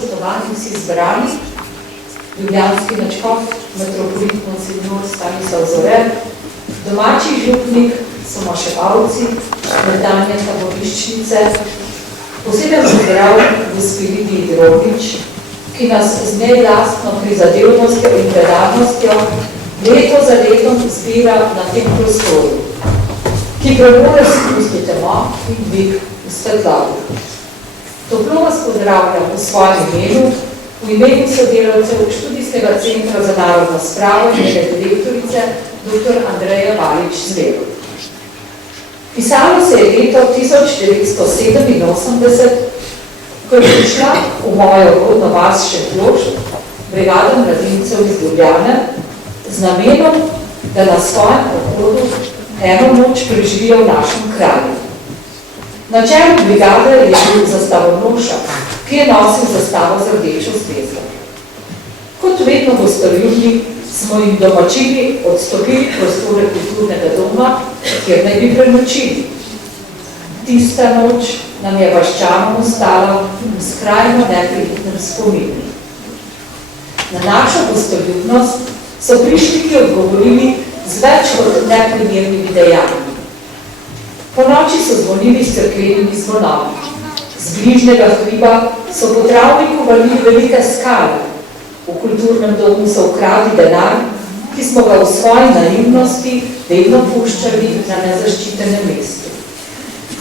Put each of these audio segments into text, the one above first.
spoštovani vsi zbrani, ljubljanski nadškof, metropolit monsignor Stanislav Zore, domači župnik, somaševalci, nekdanje taboriščnice, poseben pozdrav gospi Lidiji Drobič, ki nas z neglasno prizadevnostjo in predanostjo leto za letom zbira na tem prostoru, ki premore spustiti temo in dvig v svetlavu. Toplo vas pozdravljam v svojem imenu, v imenu sodelavcev Študijskega centra za narodno spravo in direktorice dr. Andreja Valič-Zver. Pisalo se je leto 1987, ko je prišla v mojo rodno vas Šentlošč, brigada mladincev iz Ljubljane, z namenom, da na svojem pohodu eno noč preživijo v našem kraju. Na čelu brigade je bil zastavonoša, ki je nosil zastavo z rdečo zvezdo. Kot vedno gostoljubni smo jim domačini odstopili prostore kulturnega doma, kjer naj bi prenočili. Tista noč nam je vaščanom ostala v skrajno neprijetnem spominu. Na našo gostoljubnost so prišljiki odgovorili z več kot neprimernimi dejanji. Po noči so zvonili s cerkvenimi zvonovi. Z bližnjega hriba so po travniku valili velike skale. V kulturnem domu so ukradli denar, ki smo ga v svoji naivnosti vedno puščali na nezaščitenem mestu.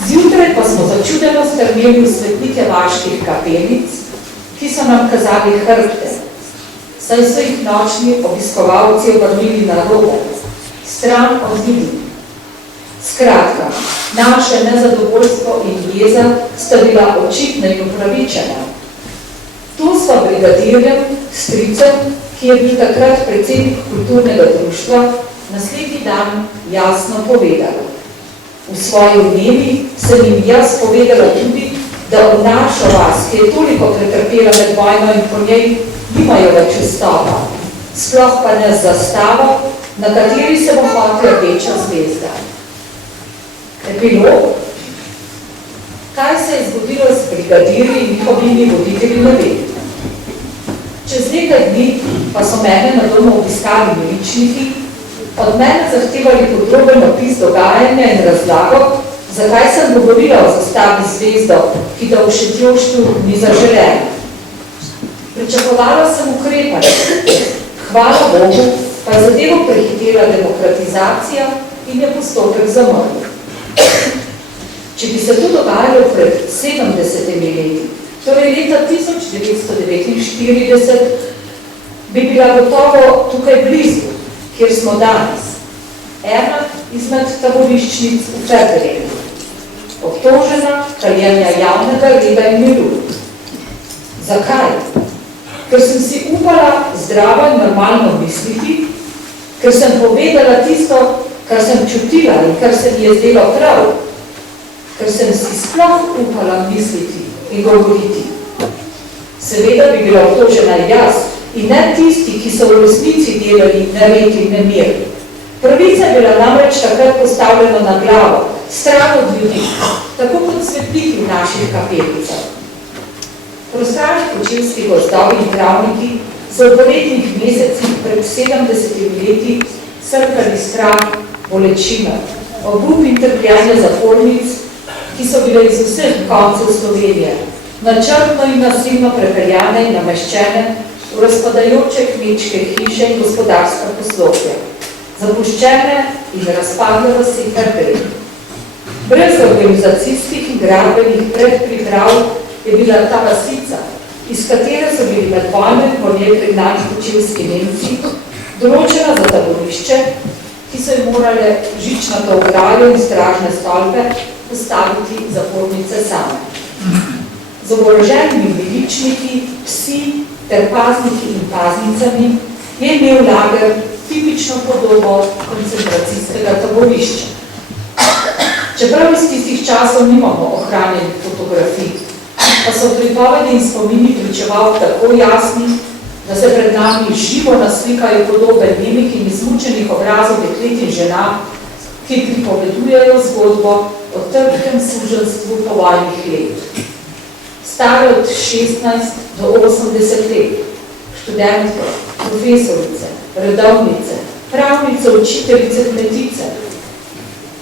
Zjutraj pa smo začudeno strmeli v svetnike vaških kapelic, ki so nam kazali hrbte, saj so jih nočni obiskovalci obrnili na robe, stran od ljudi. Skratka, naše nezadovoljstvo in jeza sta bila očitna in upravičena. Tu sva brigadirjem, stricem, ki je bil takrat predsednik kulturnega društva, naslednji dan jasno povedala. V svoji vnevi sem jim jaz povedala tudi, da v našo vas, ki je toliko pretrpela med vojno in po njej, nimajo več vstopa, sploh pa ne zastavo, na kateri se bo hotla rdeča zvezda. Epilog. Kaj se je zgodilo s brigadirji in njihovimi voditelji ne ve. Čez nekaj dni pa so mene na domu obiskali miličniki, od mene zahtevali podroben opis dogajanja in razlago, zakaj sem govorila o zastavi zvezdo, ki da v Šentjoštu ni zaželena. Pričakovala sem ukrepanje. Hvala Bogu, pa je zadevo prehitela demokratizacija in je postopek zamrl. Če bi se to dogajalo pred 70 leti, torej leta 1949, bi bila gotovo tukaj blizu, kjer smo danes, ena izmed taboriščnic v Federelu, obtožena kaljenja javnega reda in miru. Zakaj? Ker sem si upala zdravo in normalno misliti, ker sem povedala tisto, kar sem čutila in kar se mi je zdelo prav, ker sem si sploh upala misliti in govoriti. Seveda bi bila obtožena jaz in ne tisti, ki so v resnici delali nered in nemir. Pravica je bila namreč takrat postavljena na glavo, stran od ljudi, tako kot svetniki v naših kapelicah. Prostrani kočevski gozdovi in travniki so v poletnih mesecih pred 70 leti srkali strah, bolečina, obup in trpljenje zapornic, ki so bile iz vseh koncev Slovenije, načrtno in nasilno prepeljane in nameščene v razpadajoče kmečke hiše in gospodarska poslopja, zapuščene in razpadle vasi Federelu. Brez organizacijskih in gradbenih predpriprav je bila ta vasica, iz katere so bili med vojno in po njej pregnani kočevski Nemci, določena za taborišče, ki so jim morale žičnato ograjo in stražne stolpe postaviti zapornice same. Z oboroženimi miličniki, psi ter pazniki in paznicami je imel lager tipično podobo koncentracijskega taborišča. Čeprav iz tistih časov nimamo ohranjenih fotografij, pa so pripovedi in spomini pričeval tako jasni, da se pred nami živo naslikajo podobe nemih in izmučenih obrazov deklet in žena, ki pripovedujejo zgodbo o trpkem suženstvu povojnih let. Stare od 16 do 80 let, študentke, profesorice, redovnice, pravnice, učiteljice, kmetice,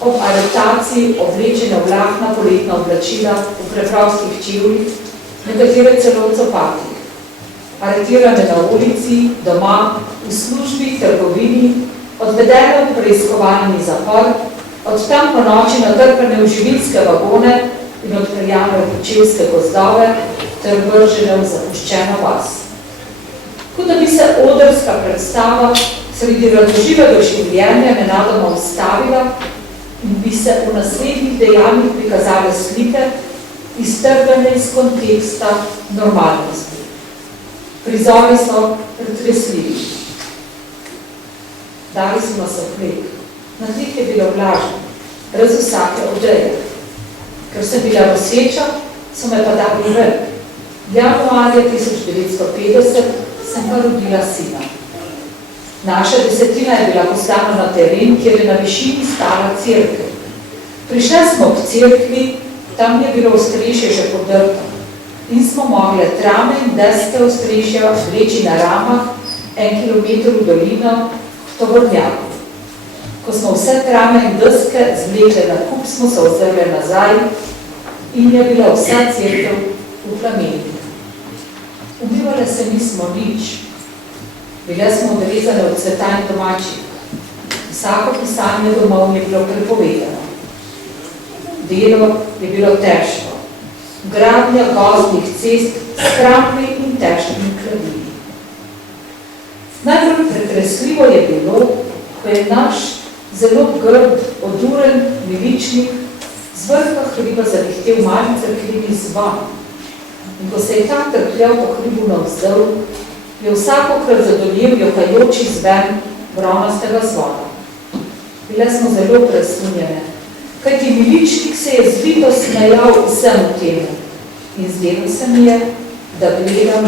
ob aretaciji oblečene v lahna poletna oblačila v preprostih čevljih, nekatere celo v copatih, aretirane na ulici, doma, v službi, trgovini, odvedene v preiskovalni zapor, od tam po noči natrpane v živinske vagone in odpeljane v kočevske gozdove ter vržene v zapuščeno vas. Kot da bi se odrska predstava sredi razloživega življenja nenadoma ustavila in bi se v naslednjih dejanjih prikazale slike, iztrgane iz konteksta normalnosti. Prizori so pretresljivi. Dali smo se v hleb. Na tleh je bilo vlažno, brez vsake odeje. Ker sem bila noseča, so me pa dali ven. Januarja 1950 sem pa rodila sina. Naša desetina je bila poslana na teren, kjer je na višini stala cerkev. Prišli smo k cerkvi, tam je bilo ostrešje že podrto in smo mogli trame in deske ostrešja vleči na ramah 1 kilometer v dolino k tovornjaku. Ko smo vse trame in deske zvlekle na kup, smo se ozrli nazaj in je bila vsa cerkev v plamenih. Umivale se nismo nič. Bile smo odrezane od sveta in domačih. Vsako pisanje domov je bilo prepovedano. Delo je bilo težko. Gradnja gozdnih cest s krampi in težkimi kladili. Najbolj pretresljivo je bilo, ko je naš zelo grd, oduren miličnik z vrha hriba zavihtel mali crkveni zvon. In ko se je ta trkljal po hribu navzdol, je vsakokrat zadolil jokajoči zven bronastega zvona. Bile smo zelo presunjene, kajti miličnik se je zvito smejal vsem temu in zdelo se mi je, da gledam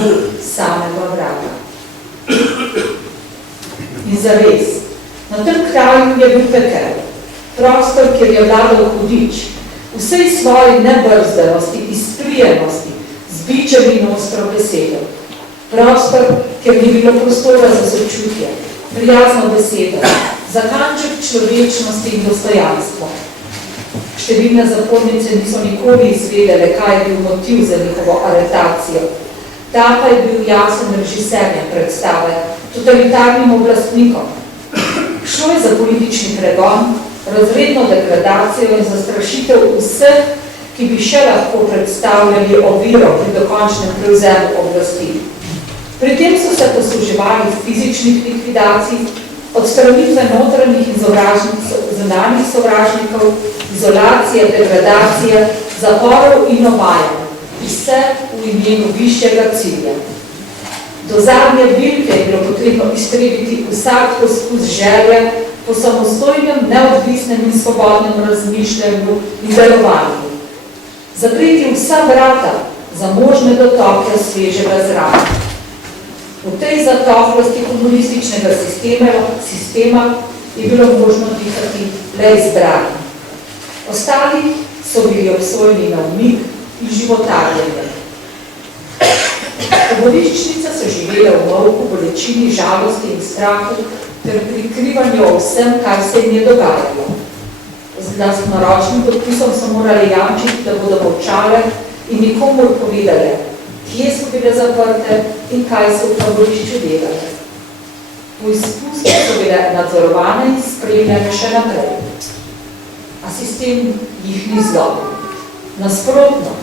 samega vraga. In zares, na tem kraju je bil pekel, prostor, kjer je vladal hudič, vsej svoji nebrzdanosti, izprijenosti, z bičem in ostro besedo. Prostor, kjer ni bilo prostora za sočutje, prijazno besedo, za kanček človečnosti in dostojanstvo. Številne zapornice niso nikoli izvedele, kaj je bil motiv za njihovo aretacijo. Ta pa je bil jasen režiserjem predstave, totalitarnim oblastnikom. Šlo je za politični pregon, razredno degradacijo in zastrašitev vseh, ki bi še lahko predstavljali oviro pri dokončnem prevzemu oblasti. Pri tem so se posluževali fizičnih likvidacij, odstranitve notranjih in zunanjih sovražnikov, izolacije, degradacije, zaporov in omajanj, vse v imenu višjega cilja. Do zadnje bilke je bilo potrebno iztrebiti vsak poskus želje po samostojnem, neodvisnem in svobodnem razmišljanju in delovanju. Zapreti vsa vrata za možne dotoke svežega zraka. V tej zatohlosti komunističnega sistema je bilo možno dihati le izbrani. Ostali so bili obsojeni na umik in životarjenje. Taboriščnice so živele v molku, bolečini, žalosti in strahu ter prikrivanju o vsem, kar se jim je dogajalo. Z glasnoročnim podpisom so morali jamčiti, da bodo molčale in nikomur povedale, kje so bile zaprte in kaj so v taborišču delale. Po izpustu so bile nadzorovane in spremljane še naprej. A sistem jih ni zlobil. Nasprotno,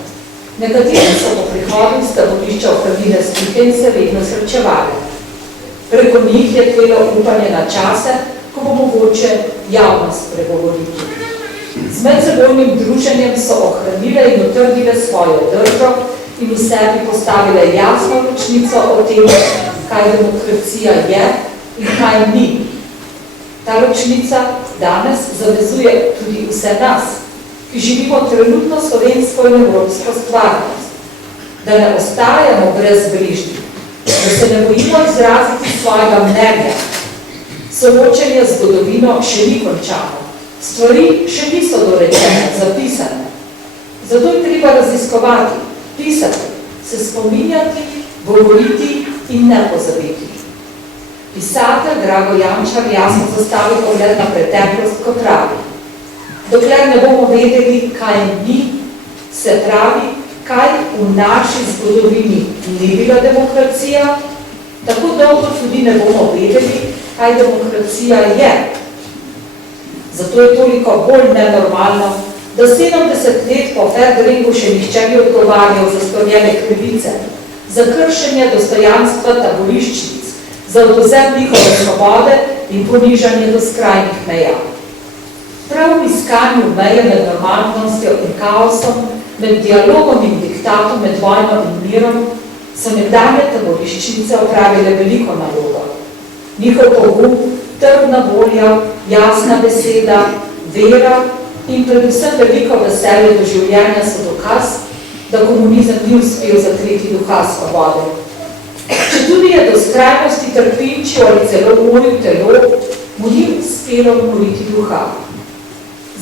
nekateri so po prihodu iz taborišča ohranile stike in se vedno srečevali. Preko njih je tvelo upanje na čase, ko bo mogoče javnost pregovoriti. Z medsebojnim druženjem so ohranile in utrdile svojo držo in v sebi postavile jasno ločnico o tem, kaj demokracija je in kaj ni. Ta ločnica danes zavezuje tudi vse nas, ki živimo trenutno slovensko in evropsko stvarnost, da ne ostajamo brez bližnjih, da se ne bojimo izraziti svojega mnenja. Soočenje z zgodovino še ni končano, stvari še niso dorečene, zapisane. Zato je treba raziskovati, pisati, se spominjati, govoriti in ne pozabiti. Pisatelj Drago Jančar jasno zastavi pogled na preteklost, ko pravi: dokler ne bomo vedeli, kaj ni, se pravi, kaj v naši zgodovini ni bila demokracija, tako dolgo tudi ne bomo vedeli, kaj demokracija je. Zato je toliko bolj nenormalno, da 70 let po Ferdinandu še nihče ni odgovarjal za storjene krivice, za kršenje dostojanstva taboriščnic, za odvzem njihove svobode in ponižanje do skrajnih meja. Prav v iskanju meje med normalnostjo in kaosom, med dialogom in diktatom, med vojno in mirom, so nekdanje taboriščnice opravile veliko nalogo. Njihov pogum, trdna volja, jasna beseda, vera in predvsem veliko veselje do življenja so dokaz, da komunizem ni uspel zatreti duha svobode. Če tudi je do skrajnosti trpinčil ali celo umoril telo, mu ni uspelo umoriti duha.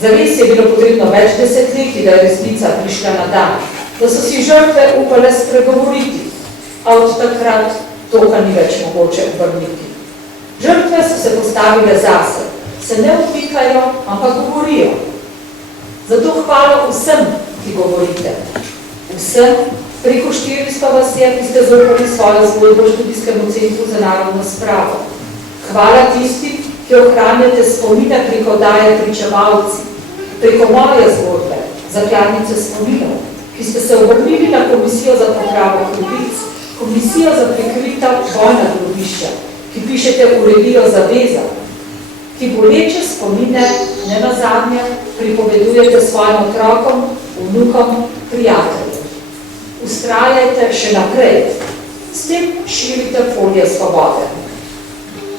Zares je bilo potrebno več desetletij, da je resnica prišla na dan, da so si žrtve upale spregovoriti, a od takrat toga ni več mogoče obrniti. Žrtve so se postavile zase, se ne upikajo, ampak govorijo. Zato hvala vsem, ki govorite. Vsem, preko 400 vas je, ki ste zaupali svojo zgodbo študijskemu centru za narodno spravo. Hvala tistim, ki ohranjate spomine preko daje pričevalci, preko moje zgodbe, zakladnice spominov, ki ste se obrnili na komisijo za popravo krivic, komisijo za prikrita vojna grobišča, ki pišete uredijo zaveza, ki boleče spomine, ne nazadnje, pripovedujete svojim otrokom, vnukom, prijateljem. Vztrajajte še naprej, s tem širite polje svobode.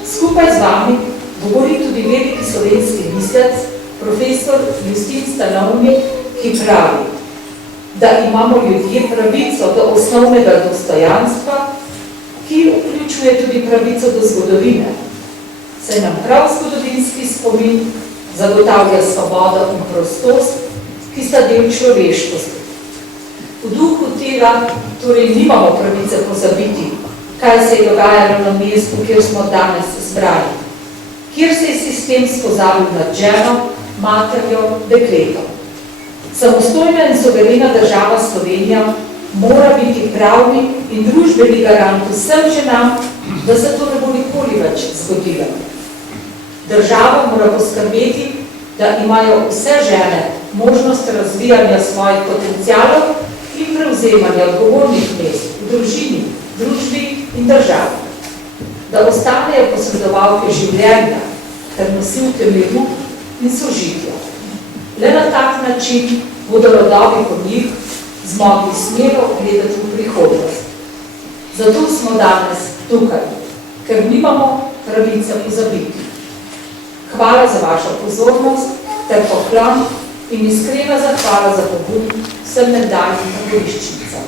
Skupaj z vami govori tudi veliki slovenski mislec, profesor Justin Stanovnik, ki pravi, da imamo ljudje pravico do osnovnega dostojanstva, ki vključuje tudi pravico do zgodovine. Saj nam prav zgodovinski spomin zagotavlja svobodo in prostost, ki sta del človeškosti. V duhu tega torej nimamo pravice pozabiti, kaj se je dogajalo na mestu, kjer smo danes zbrani, kjer se je sistem spozabil nad ženo, materjo, dekletom. Samostojna in suverena država Slovenija mora biti pravni in družbeni garant vsem ženam, da se to ne bo nikoli več zgodilo. Država mora poskrbeti, da imajo vse žene možnost razvijanja svojih potencialov in prevzemanja odgovornih mest v družini, družbi in državi. Da ostanejo posredovalke življenja ter nosilke miru in sožitja. Le na tak način bodo rodovi po njih zmogli smelo gledati v prihodnost. Zato smo danes tukaj, ker nimamo pravice pozabiti. Hvala za vašo pozornost ter poklon in iskrena zahvala za pogum vsem nekdanjim taboriščnicam.